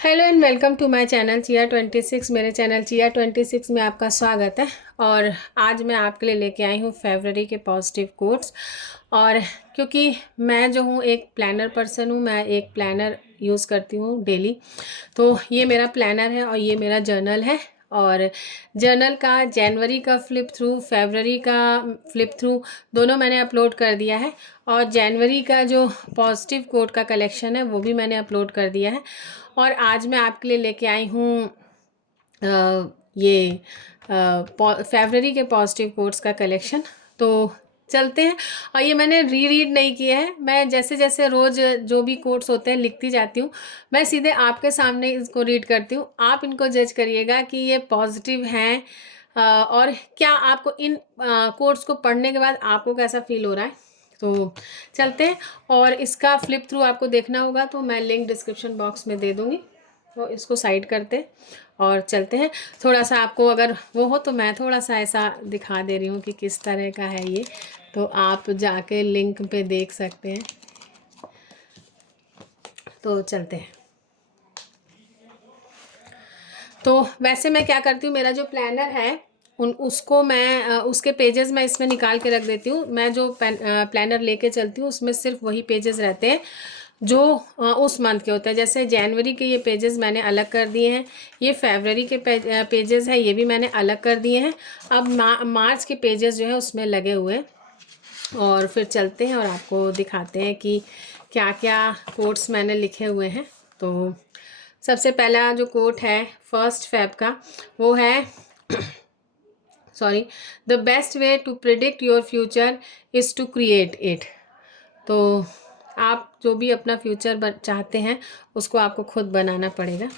Hello and welcome to my channel चिया 26। मेरे channel चिया 26 में आपका स्वागत है। और आज मैं आपके लिए लेके आई हूँ फेब्रवरी के पॉजिटिव कोट्स। और क्योंकि मैं जो हूँ एक प्लानर पर्सन हूँ, मैं एक प्लानर यूज़ करती हूँ डेली। तो ये मेरा प्लानर है और ये मेरा जर्नल है। और जर्नल का जनवरी का फ्लिप थ्रू, फेब्रवरी का फ्लिप थ्रू दोनों मैंने अपलोड कर दिया है। और जनवरी का जो पॉजिटिव कोट का कलेक्शन है वो भी मैंने अपलोड कर दिया है। और आज मैं आपके लिए लेके आई हूँ ये फेब्रवरी के पॉजिटिव कोट्स का कलेक्शन। तो चलते हैं। और ये मैंने रीड नहीं किया है, मैं जैसे जैसे रोज़ जो भी कोट्स होते हैं लिखती जाती हूँ। मैं सीधे आपके सामने इसको रीड करती हूँ, आप इनको जज करिएगा कि ये पॉजिटिव हैं और क्या आपको इन कोट्स को पढ़ने के बाद आपको कैसा फील हो रहा है। तो चलते हैं। और इसका फ्लिप थ्रू आपको देखना होगा तो मैं लिंक डिस्क्रिप्शन बॉक्स में दे दूँगी। तो इसको साइड करते और चलते हैं। थोड़ा सा आपको अगर वो हो तो मैं थोड़ा सा ऐसा दिखा दे रही हूँ कि किस तरह का है ये, तो आप जाके लिंक पे देख सकते हैं। तो चलते हैं। तो वैसे मैं क्या करती हूँ, मेरा जो प्लानर है उसको मैं उसके पेजेस मैं इसमें निकाल के रख देती हूँ। मैं जो प्लानर लेके चलती हूँ उसमें सिर्फ वही पेजेस रहते हैं जो उस मंथ के होते हैं। जैसे जनवरी के ये पेजेस मैंने अलग कर दिए हैं, ये फेबररी के पेजेस है ये भी मैंने अलग कर दिए हैं। अब मार्च के पेजेस जो है उसमें लगे हुए हैं। और फिर चलते हैं और आपको दिखाते हैं कि क्या क्या कोट्स मैंने लिखे हुए हैं। तो सबसे पहला जो कोट है 1 फेब का वो है sorry, the best way to predict your future is to create it. तो आप जो भी अपना फ्यूचर चाहते हैं उसको आपको खुद बनाना पड़ेगा।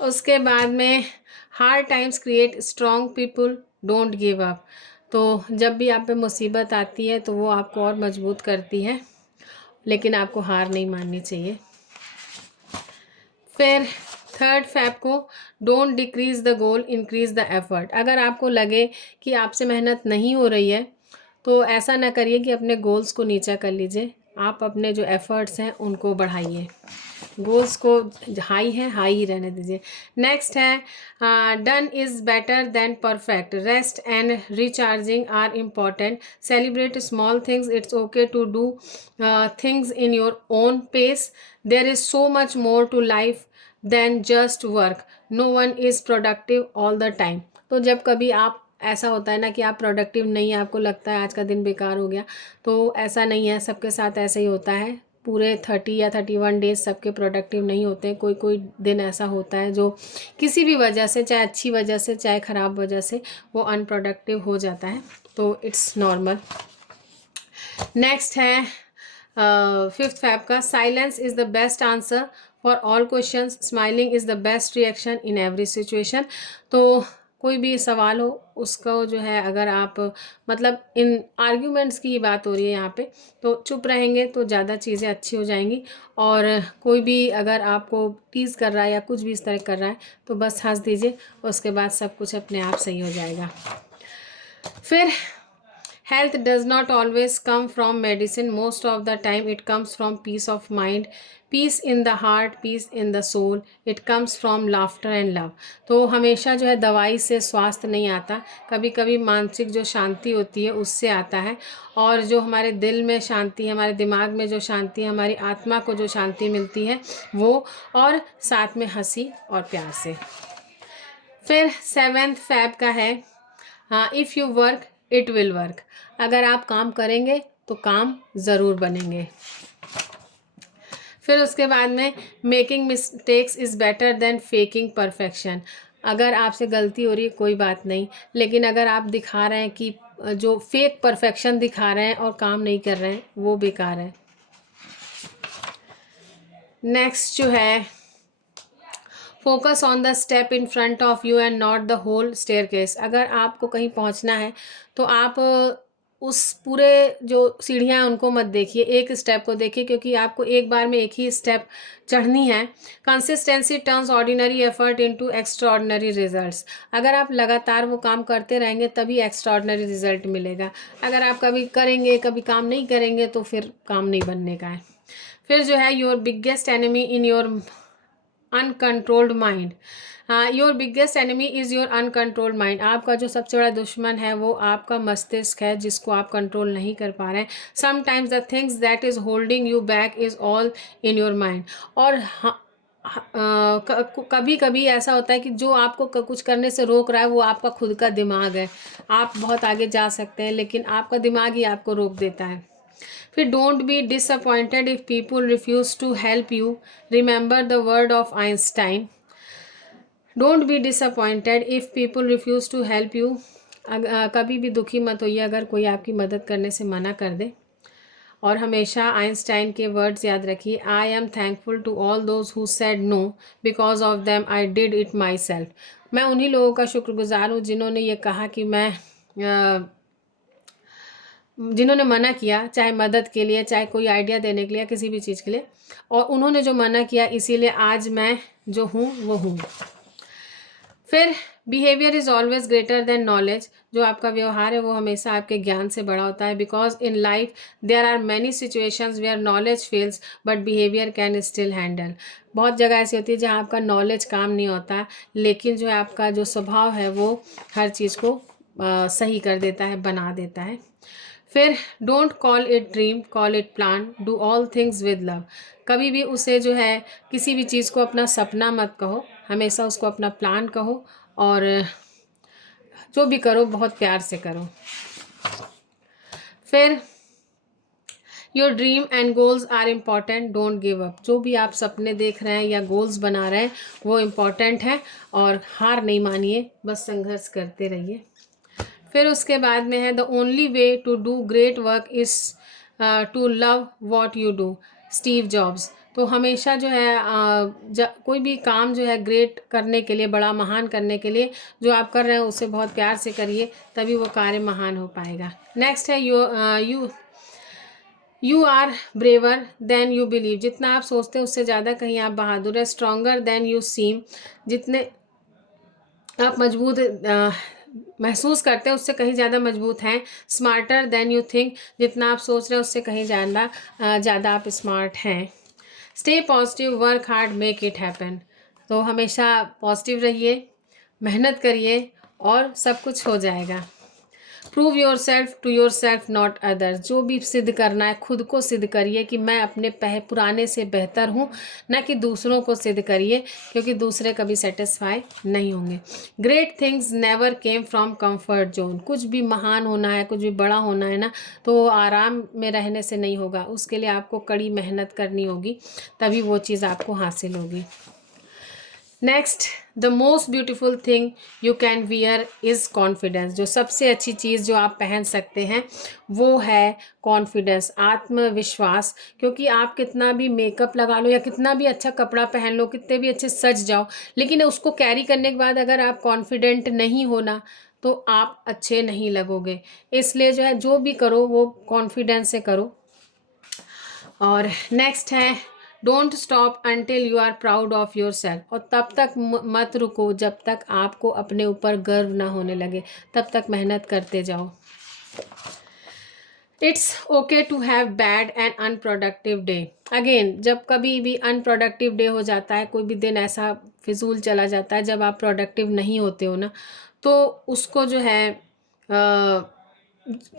उसके बाद में hard times create strong people, don't give up. तो जब भी आप पे मुसीबत आती है तो वो आपको और मजबूत करती है, लेकिन आपको हार नहीं माननी चाहिए। फिर 3 फेब को don't decrease the goal, increase the effort. अगर आपको लगे कि आपसे मेहनत नहीं हो रही है तो ऐसा ना करिए कि अपने गोल्स को नीचा कर लीजिए, आप अपने जो एफ़र्ट्स हैं उनको बढ़ाइए। गोल्स को हाई है हाई ही रहने दीजिए। नेक्स्ट है done is better than perfect, rest and recharging are important, celebrate small things, it's okay to do things in your own pace, there is so much more to life than just work, no one is productive all the time. तो जब कभी आप ऐसा होता है ना कि आप प्रोडक्टिव नहीं है, आपको लगता है आज का दिन बेकार हो गया, तो ऐसा नहीं है, सबके साथ ऐसे ही होता है। पूरे 30 या 31 डेज सबके प्रोडक्टिव नहीं होते, कोई कोई दिन ऐसा होता है जो किसी भी वजह से, चाहे अच्छी वजह से चाहे ख़राब वजह से, वो अनप्रोडक्टिव हो जाता है। तो इट्स नॉर्मल। नेक्स्ट है 5 फेब का silence is the best answer for all questions, smiling is the best reaction in every situation. तो कोई भी सवाल हो उसको जो है, अगर आप मतलब इन आर्ग्यूमेंट्स की ही बात हो रही है यहाँ पे, तो चुप रहेंगे तो ज़्यादा चीज़ें अच्छी हो जाएंगी। और कोई भी अगर आपको टीज़ कर रहा है या कुछ भी इस तरह कर रहा है तो बस हंस दीजिए, उसके बाद सब कुछ अपने आप सही हो जाएगा। फिर health does not always come from medicine, most of the time it comes from peace of mind, peace in the heart, peace in the soul, it comes from laughter and love। तो हमेशा जो है दवाई से स्वास्थ्य नहीं आता, कभी कभी मानसिक जो शांति होती है उससे आता है। और जो हमारे दिल में शांति है, हमारे दिमाग में जो शांति है, हमारी आत्मा को जो शांति मिलती है वो, और साथ में हंसी और प्यार से। फिर 7 फेब का है if you work it will work, अगर आप काम करेंगे तो काम ज़रूर बनेंगे। फिर उसके बाद में making mistakes is better then faking perfection, अगर आपसे गलती हो रही है कोई बात नहीं, लेकिन अगर आप दिखा रहे हैं कि जो फेक परफेक्शन दिखा रहे हैं और काम नहीं कर रहे हैं वो बेकार है। नेक्स्ट जो है focus on the step in front of you and not the whole staircase, अगर आपको कहीं पहुंचना है तो आप उस पूरे जो सीढ़ियाँ हैं उनको मत देखिए, एक स्टेप को देखिए, क्योंकि आपको एक बार में एक ही स्टेप चढ़नी है। Consistency turns ordinary effort into extraordinary results, अगर आप लगातार वो काम करते रहेंगे तभी एक्स्ट्राऑर्डिनरी रिजल्ट मिलेगा। अगर आप कभी करेंगे कभी काम नहीं करेंगे तो फिर काम नहीं बनने का है। फिर जो है your biggest enemy in your uncontrolled mind. Your biggest enemy is your uncontrolled mind. आपका जो सबसे बड़ा दुश्मन है वो आपका मस्तिष्क है, जिसको आप कंट्रोल नहीं कर पा रहे हैं। Sometimes the things that is holding you back is all in your mind. और कभी कभी ऐसा होता है कि जो आपको कुछ करने से रोक रहा है वो आपका खुद का दिमाग है। आप बहुत आगे जा सकते हैं, लेकिन आपका दिमाग ही आपको रोक देता है। फिर don't be disappointed if people refuse to help you. Remember the word of Einstein, don't be disappointed if people refuse to help you. कभी भी दुखी मत होइए अगर कोई आपकी मदद करने से मना कर दे। और हमेशा आइंस्टाइन के वर्ड्स याद रखिए, I am thankful to all those who said no, because of them I did it myself. मैं उन्हीं लोगों का शुक्रगुजार हूँ जिन्होंने ये कहा कि जिन्होंने मना किया, चाहे मदद के लिए, चाहे कोई आइडिया देने के लिए, किसी भी चीज़ के लिए, और उन्होंने जो मना किया इसीलिए आज मैं जो हूँ वो हूँ। फिर behaviour is always greater than knowledge. जो आपका व्यवहार है वो हमेशा आपके ज्ञान से बड़ा होता है। Because in life there are many situations where knowledge fails but behaviour can still handle. बहुत जगह ऐसी होती है जहाँ आपका नॉलेज काम नहीं होता, लेकिन जो है आपका जो स्वभाव है वो हर चीज़ को सही कर देता है, बना देता है। फिर don't call it dream, call it plan, do all things with love. कभी भी उसे जो है किसी भी चीज़ को अपना सपना मत कहो, हमेशा उसको अपना प्लान कहो, और जो भी करो बहुत प्यार से करो। फिर your dream and goals are important, don't give up. जो भी आप सपने देख रहे हैं या गोल्स बना रहे हैं वो इम्पॉर्टेंट है, और हार नहीं मानिए, बस संघर्ष करते रहिए। फिर उसके बाद में है the only way to do great work is to love what you do, Steve Jobs. तो हमेशा जो है कोई भी काम जो है ग्रेट करने के लिए, बड़ा महान करने के लिए जो आप कर रहे हैं उसे बहुत प्यार से करिए, तभी वो कार्य महान हो पाएगा। नेक्स्ट है you are braver than you believe. जितना आप सोचते हैं उससे ज़्यादा कहीं आप बहादुर है। स्ट्रॉन्गर देन यू सीम, जितने आप मजबूत महसूस करते हैं उससे कहीं ज़्यादा मजबूत हैं। स्मार्टर देन यू थिंक, जितना आप सोच रहे हैं उससे कहीं ज़्यादा आप स्मार्ट हैं। Stay positive, work hard, make it happen. तो हमेशा पॉजिटिव रहिए, मेहनत करिए और सब कुछ हो जाएगा। Prove yourself to yourself not others. जो भी सिद्ध करना है खुद को सिद्ध करिए कि मैं अपने पुराने से बेहतर हूँ, ना कि दूसरों को सिद्ध करिए, क्योंकि दूसरे कभी सेटिस्फाई नहीं होंगे। Great things never came from comfort zone. कुछ भी महान होना है, कुछ भी बड़ा होना है ना, तो वो आराम में रहने से नहीं होगा, उसके लिए आपको कड़ी मेहनत करनी होगी, तभी वो चीज़ आपको हासिल होगी। Next, the most beautiful thing you can wear is confidence. जो सबसे अच्छी चीज़ जो आप पहन सकते हैं वो है कॉन्फिडेंस, आत्मविश्वास। क्योंकि आप कितना भी मेकअप लगा लो या कितना भी अच्छा कपड़ा पहन लो, कितने भी अच्छे सज जाओ, लेकिन उसको कैरी करने के बाद अगर आप कॉन्फिडेंट नहीं हो ना, तो आप अच्छे नहीं लगोगे। इसलिए जो है जो भी करो वो कॉन्फिडेंस से करो। और नेक्स्ट है don't stop until you are proud of yourself. और तब तक मत रुको जब तक आपको अपने ऊपर गर्व ना होने लगे, तब तक मेहनत करते जाओ। It's okay to have bad and unproductive day. Again, जब कभी भी अनप्रोडक्टिव डे हो जाता है, कोई भी दिन ऐसा फिजूल चला जाता है जब आप प्रोडक्टिव नहीं होते हो ना, तो उसको जो है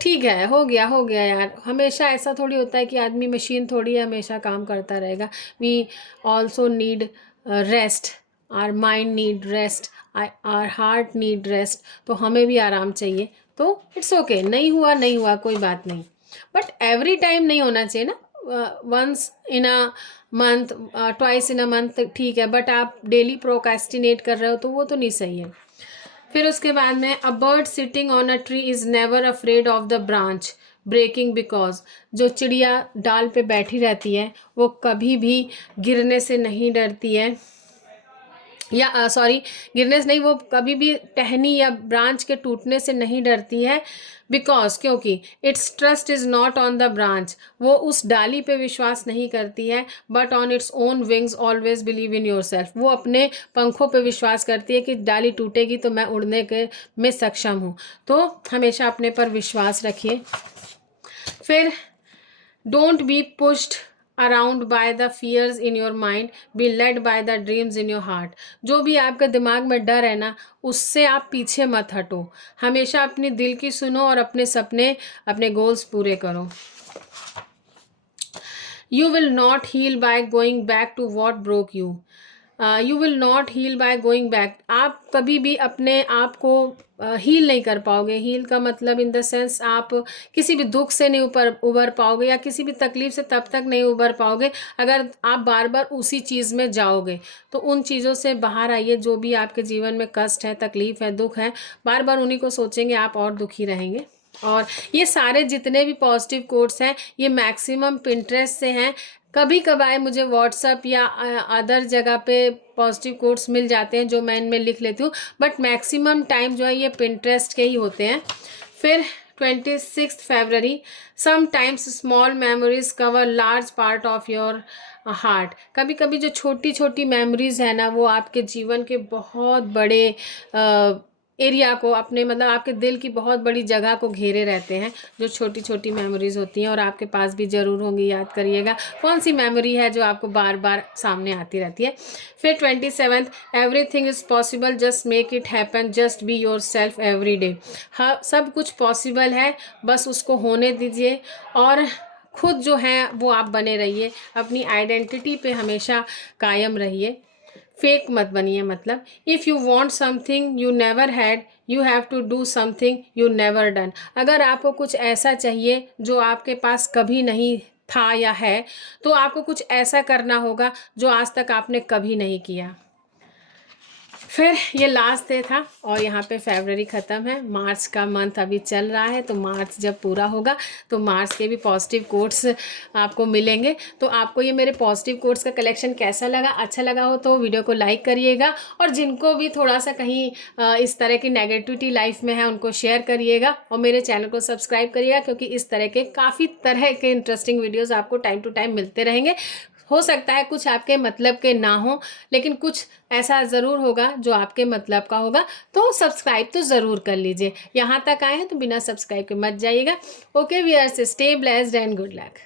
ठीक है, हो गया यार। हमेशा ऐसा थोड़ी होता है कि आदमी मशीन थोड़ी है, हमेशा काम करता रहेगा। We also need rest, our mind need rest, our heart need rest. तो हमें भी आराम चाहिए। तो इट्स ओके, नहीं हुआ कोई बात नहीं, बट एवरी टाइम नहीं होना चाहिए ना। Once in a month, twice in a month ठीक है, बट आप डेली प्रोक्रेस्टिनेट कर रहे हो तो वो तो नहीं सही है। फिर उसके बाद में a bird sitting on a tree is never afraid of the branch breaking, because जो चिड़िया डाल पे बैठी रहती है वो कभी भी गिरने से नहीं डरती है, या सॉरी गिरने से नहीं, वो कभी भी टहनी या ब्रांच के टूटने से नहीं डरती है। बिकॉज, क्योंकि it's trust is not on the branch, वो उस डाली पे विश्वास नहीं करती है, but on its own wings always believe in your self. वो अपने पंखों पे विश्वास करती है कि डाली टूटेगी तो मैं उड़ने के में सक्षम हूँ। तो हमेशा अपने पर विश्वास रखिए। फिर don't be pushed around by the fears in your mind, be led by the dreams in your heart. जो भी आपके दिमाग में डर है ना, उससे आप पीछे मत हटो, हमेशा अपने दिल की सुनो और अपने सपने, अपने गोल्स पूरे करो। You will not heal by going back to what broke you. You will not heal by going back. आप कभी भी अपने आप को हील नहीं कर पाओगे। हील का मतलब इन द सेंस आप किसी भी दुख से नहीं उबर पाओगे, या किसी भी तकलीफ से तब तक नहीं उबर पाओगे अगर आप बार बार उसी चीज़ में जाओगे। तो उन चीज़ों से बाहर आइए, जो भी आपके जीवन में कष्ट है, तकलीफ है, दुख है, बार बार उन्हीं को सोचेंगे आप और दुखी रहेंगे। और ये सारे जितने भी पॉजिटिव कोट्स हैं ये मैक्सिमम पिंटरेस्ट से हैं। कभी कभार मुझे व्हाट्सअप या अदर जगह पे पॉजिटिव कोट्स मिल जाते हैं जो मैं इनमें लिख लेती हूँ, बट मैक्सिमम टाइम जो है ये पिंटरेस्ट के ही होते हैं। फिर 26 फरवरी, sometimes small memories cover large part of your heart. कभी कभी जो छोटी छोटी मेमोरीज है ना, वो आपके जीवन के बहुत बड़े एरिया को, अपने मतलब आपके दिल की बहुत बड़ी जगह को घेरे रहते हैं, जो छोटी छोटी मेमोरीज होती हैं। और आपके पास भी ज़रूर होंगी, याद करिएगा कौन सी मेमोरी है जो आपको बार बार सामने आती रहती है। फिर 27, everything is possible, just make it happen, just be your self every day. हाँ, सब कुछ पॉसिबल है, बस उसको होने दीजिए और खुद जो है वो आप बने रहिए, अपनी आइडेंटिटी पे हमेशा कायम रहिए, फेक मत बनिए। मतलब if you want something you never had, you have to do something you never done. अगर आपको कुछ ऐसा चाहिए जो आपके पास कभी नहीं था या है, तो आपको कुछ ऐसा करना होगा जो आज तक आपने कभी नहीं किया। फिर ये लास्ट डे था और यहाँ पे फरवरी ख़त्म है, मार्च का मंथ अभी चल रहा है। तो मार्च जब पूरा होगा तो मार्च के भी पॉजिटिव कोट्स आपको मिलेंगे। तो आपको ये मेरे पॉजिटिव कोट्स का कलेक्शन कैसा लगा? अच्छा लगा हो तो वीडियो को लाइक करिएगा, और जिनको भी थोड़ा सा कहीं इस तरह की नेगेटिविटी लाइफ में है उनको शेयर करिएगा, और मेरे चैनल को सब्सक्राइब करिएगा, क्योंकि इस तरह के काफ़ी तरह के इंटरेस्टिंग वीडियोज़ आपको टाइम टू टाइम मिलते रहेंगे। हो सकता है कुछ आपके मतलब के ना हो, लेकिन कुछ ऐसा ज़रूर होगा जो आपके मतलब का होगा। तो सब्सक्राइब तो ज़रूर कर लीजिए। यहाँ तक आए हैं तो बिना सब्सक्राइब के मत जाइएगा। Okay viewers, stay blessed and good luck.